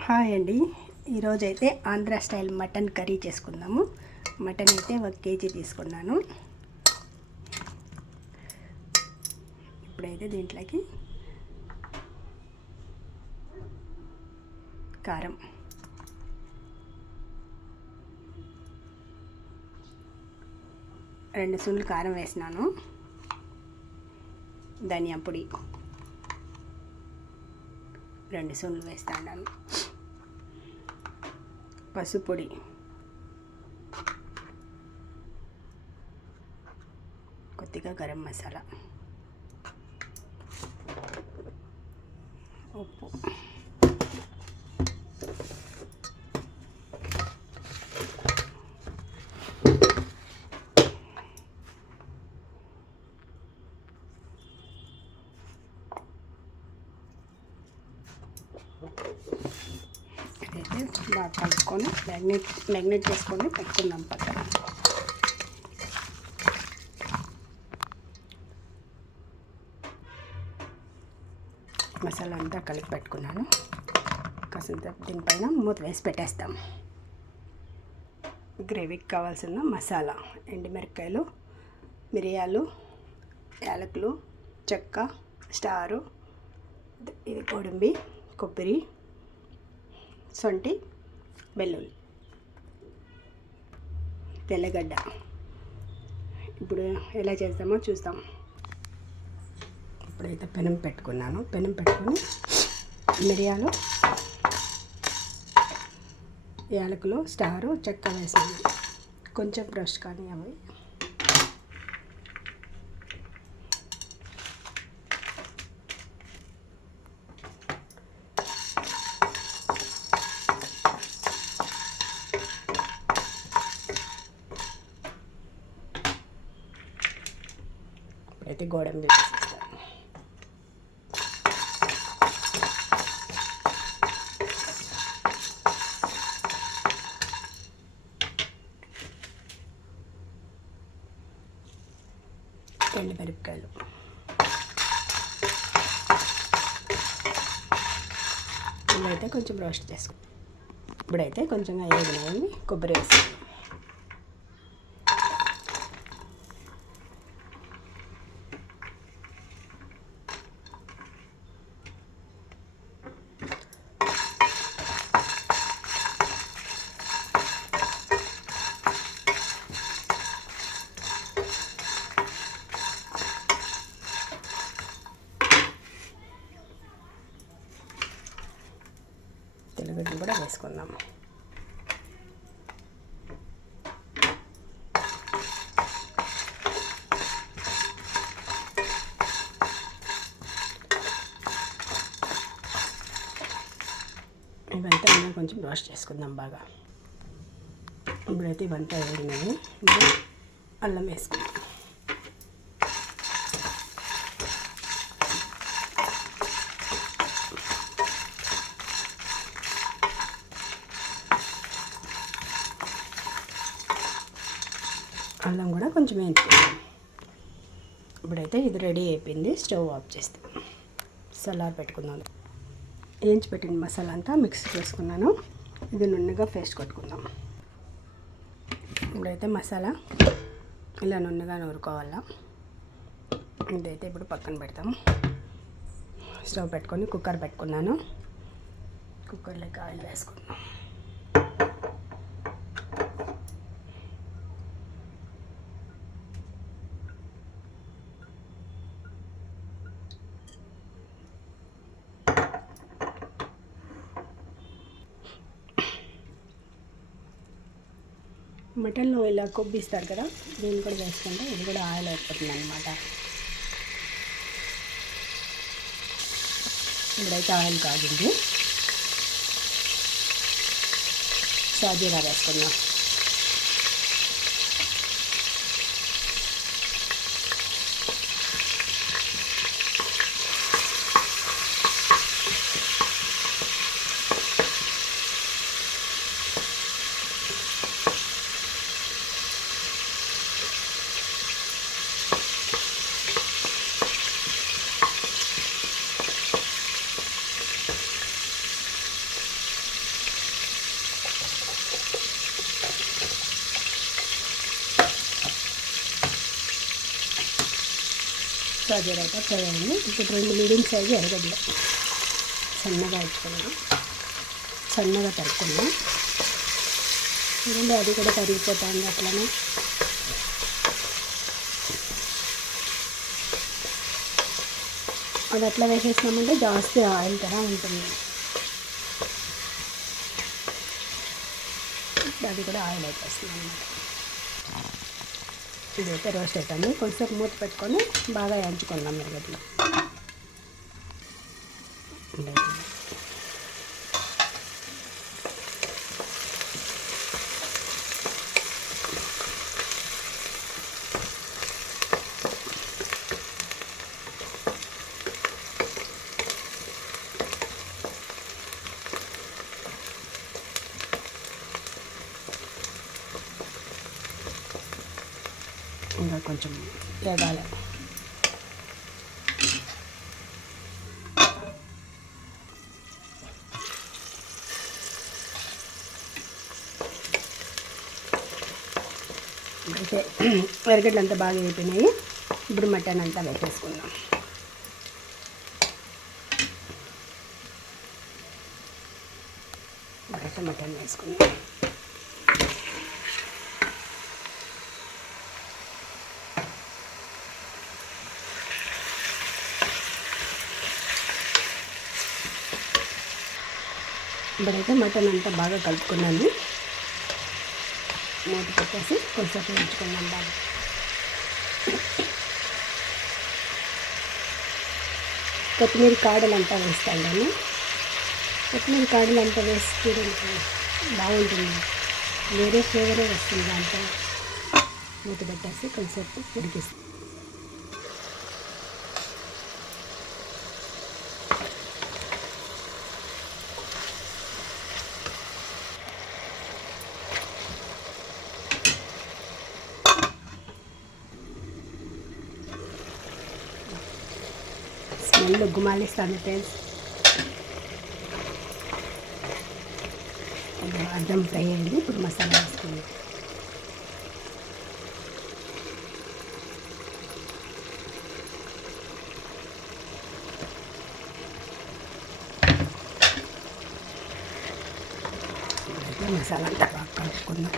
Hi అండి. ఈరోజైతే Andhra style mutton curry చేసుకుందాము. మటన్ అయితే 1 కేజీ తీసుకున్నాను. ఇప్పుడైతే దీంట్లోకి కారం, రెండు స్పూన్లు కారం వేసినాను. ధనియా పొడి 2 స్పూన్లు వేస్తాను. పసుపు పొడి, కొద్దిగా గరం మసాలా, ఉప్పు, అయితే బాగా కలుపుకొని మ్యాగ్నేట్ చేసుకొని పెట్టుకుందాం పక్కన. మసాలా అంతా కలిపి పెట్టుకున్నాను. కాసింత దీనిపైన మూత వేసి పెట్టేస్తాం. గ్రేవీకి కావాల్సిన మసాలా: ఎండుమిరపకాయలు, మిరియాలు, యాలకులు, చెక్క, స్టారు, ఇది కొడంబి, కొబ్బరి, సొంటి, వెల్లుల్లి, తెల్లగడ్డ. ఇప్పుడు ఎలా చేస్తామో చూస్తాం. ఇప్పుడైతే పెనం పెట్టుకున్నాను. పెనం పెట్టుకొని మిరియాలు, యాలకులు, స్టారు, చెక్క వేసాను. కొంచెం బ్రష్ కానీ అవి అయితే గోడంబి వేసేస్తాను. ఎండుమిరపకాయలు, ఇవైతే కొంచెం రోస్ట్ చేసుకో. ఇప్పుడైతే కొంచెం వేగినాయని కొబ్బరి వేస్తాను. తెల్లగడ్డలు కూడా వేసుకుందాము. ఇవంతా మనం కొంచెం రోస్ట్ చేసుకుందాం బాగా. ఇప్పుడైతే ఇవంతా వేడినాయి. ఇప్పుడు అల్లం వేసుకుందాం. అల్లం కూడా కొంచెం వేయించుకుందాం. ఇప్పుడైతే ఇది రెడీ అయిపోయింది. స్టవ్ ఆఫ్ చేస్తాం. సలార్ పెట్టుకుందాం. వేయించి పెట్టిన మసాలా అంతా మిక్స్ చేసుకున్నాను. ఇది నున్నగా పేస్ట్ కొట్టుకుందాం. ఇప్పుడైతే మసాలా ఇలా నున్నగా నూరుకోవాలా. ఇదైతే ఇప్పుడు పక్కన పెడతాం. స్టవ్ పెట్టుకొని కుక్కర్ పెట్టుకున్నాను. కుక్కర్లోకి ఆయిల్ వేసుకుందాం. మటన్లో ఇలా కొబ్బిస్తారు కదా, దీన్ని కూడా వేసుకుంటే ఇది కూడా ఆయిల్ అయిపోతుంది అన్నమాట. ఇప్పుడైతే ఆయిల్ కాగింది. షాజీరా వేసుకుందాం. అది రైతా ఫ్రై అయింది. ఇప్పుడు 2 మీడియం సైజు ఎర్రగడ్డలు సన్నగా వేసుకున్నాం, సన్నగా తరుక్కున్నాం. చూడండి అది కూడా కరిగిపోతుంది అట్లనే. అది అట్లా వేసేసినామంటే జాస్తి ఆయిల్ కూడా ఉంటుంది. అది కూడా ఆయిల్ అయిపోతుంది అన్నమాట. ఇదైతే రోస్ట్ అవుతుంది. కొంచెం మూత పెట్టుకొని బాగా వేయించుకుందాం ఎర్రగడ్డలు. ఇంకా కొంచెం వేగాలి. అయితే ఎర్రగడ్డలు అంతా బాగా అయిపోయినాయి. ఇప్పుడు మటన్ అంతా వేసేసుకుందాం. మటన్ వేసుకుందాం. ఇప్పుడైతే మటన్ అంతా బాగా కలుపుకున్నాను. మూత పెట్టేసి కొంచెం వేయించుకున్నాం బాగా. కొత్తిమీర కాడలంతా వేస్తాను నేను. కొత్తిమీర కాడలంతా వేసి బాగుంటుంది, వేరే ఫ్లేవరే వస్తుంది దాంట్లో. మూత పెట్టేసి కొంచెం ఉడికిస్తాను. స్మెల్ గుమాలిస్తాను ఫ్రెండ్స్. అద్దం ఫ్రై అయింది. ఇప్పుడు మసాలా వేసుకుంది. మసాలా అంతా బాగా కలుపుకుందాం.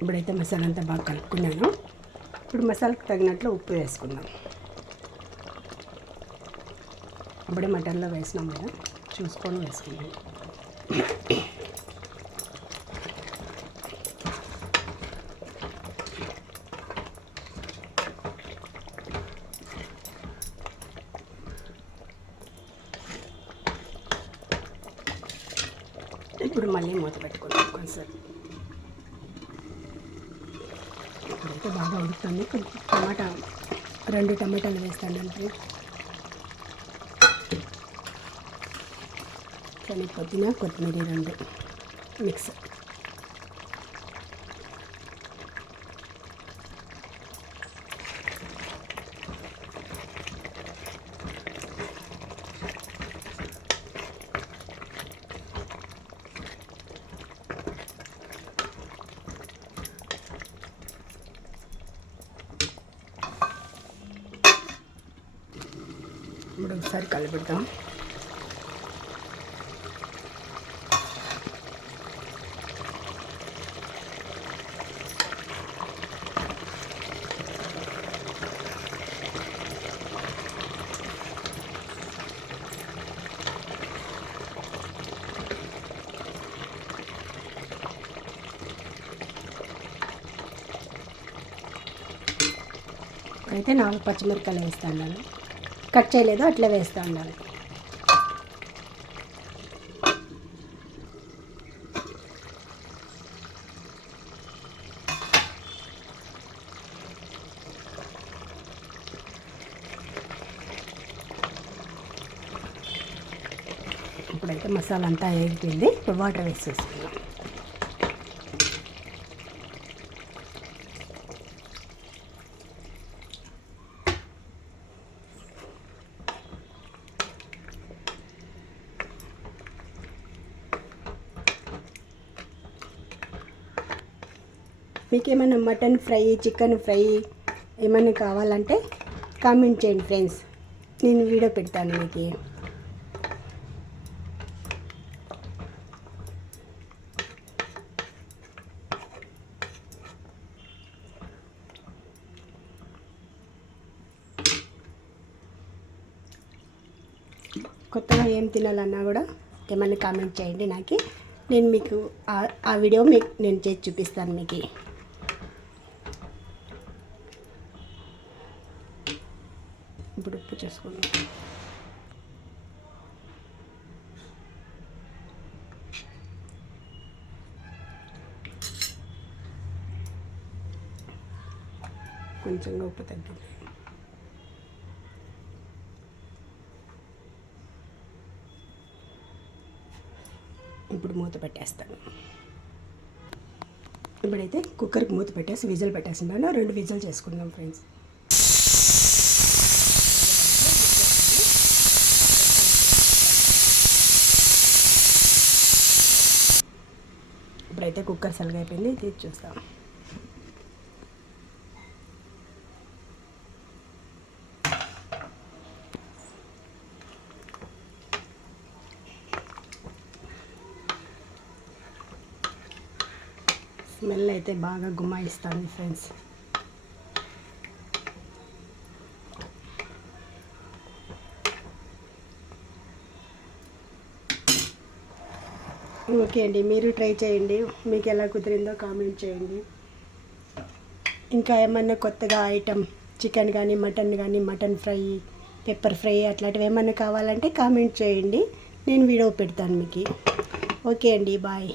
ఇప్పుడైతే మసాలా అంతా బాగా కలుపుకున్నాను. ఇప్పుడు మసాలాకు తగినట్లు ఉప్పు వేసుకుందాం. అప్పుడే మటన్లో వేసినాం కదా, చూసుకొని వేసుకుందాం. ఇప్పుడు మళ్ళీ మూత పెట్టుకుందాం కొంచెం. ఇప్పుడైతే బాగా ఉడుకుతుంది. టమాటా 2 టమాటాలు వేస్తానంటే కానీ పుదీనా కొత్తిమీర 2 మిక్స్. ఇప్పుడు ఒకసారి కలుపుతాం. అయితే 4 పచ్చిమిరపకాయలు వేస్తా ఉండాలి. కట్ చేయలేదు, అట్లా వేస్తూ ఉండాలి. ఇప్పుడైతే మసాలా అంతా వేగిపోయింది. ఇప్పుడు వాటర్ వేసేసుకున్నాం. మీకు ఏమైనా మటన్ ఫ్రై, చికెన్ ఫ్రై ఏమైనా కావాలంటే కామెంట్ చేయండి ఫ్రెండ్స్, నేను వీడియో పెడతాను మీకు. కొత్తగా ఏం తినాలన్నా కూడా ఏమన్నా కామెంట్ చేయండి నాకు, నేను మీకు ఆ వీడియో నేను చేసి చూపిస్తాను మీకు. ఇప్పుడు ఉప్పు చేసుకోండి. కొంచెంగా ఉప్పు తగ్గింది. ఇప్పుడు మూత పెట్టేస్తాను. ఇప్పుడైతే కుక్కర్కి మూత పెట్టేసి విజిల్ పెట్టేస్తున్నాను. 2 విజిల్ చేసుకుందాం ఫ్రెండ్స్. ఇప్పుడైతే కుక్కర్ సలగైపోయింది, తీసి చూస్తాం. స్మెల్ అయితే బాగా గుమ్మాయిస్తుంది ఫ్రెండ్స్. ఓకే అండి, మీరు ట్రై చేయండి, మీకు ఎలా కుదిరిందో కామెంట్ చేయండి. ఇంకా ఏమన్నా కొత్తగా ఐటమ్ చికెన్ కానీ మటన్ కానీ, మటన్ ఫ్రై, పెప్పర్ ఫ్రై అట్లాంటివి ఏమన్నా కావాలంటే కామెంట్ చేయండి, నేను వీడియో పెడతాను మీకు. ఓకే అండి, బాయ్.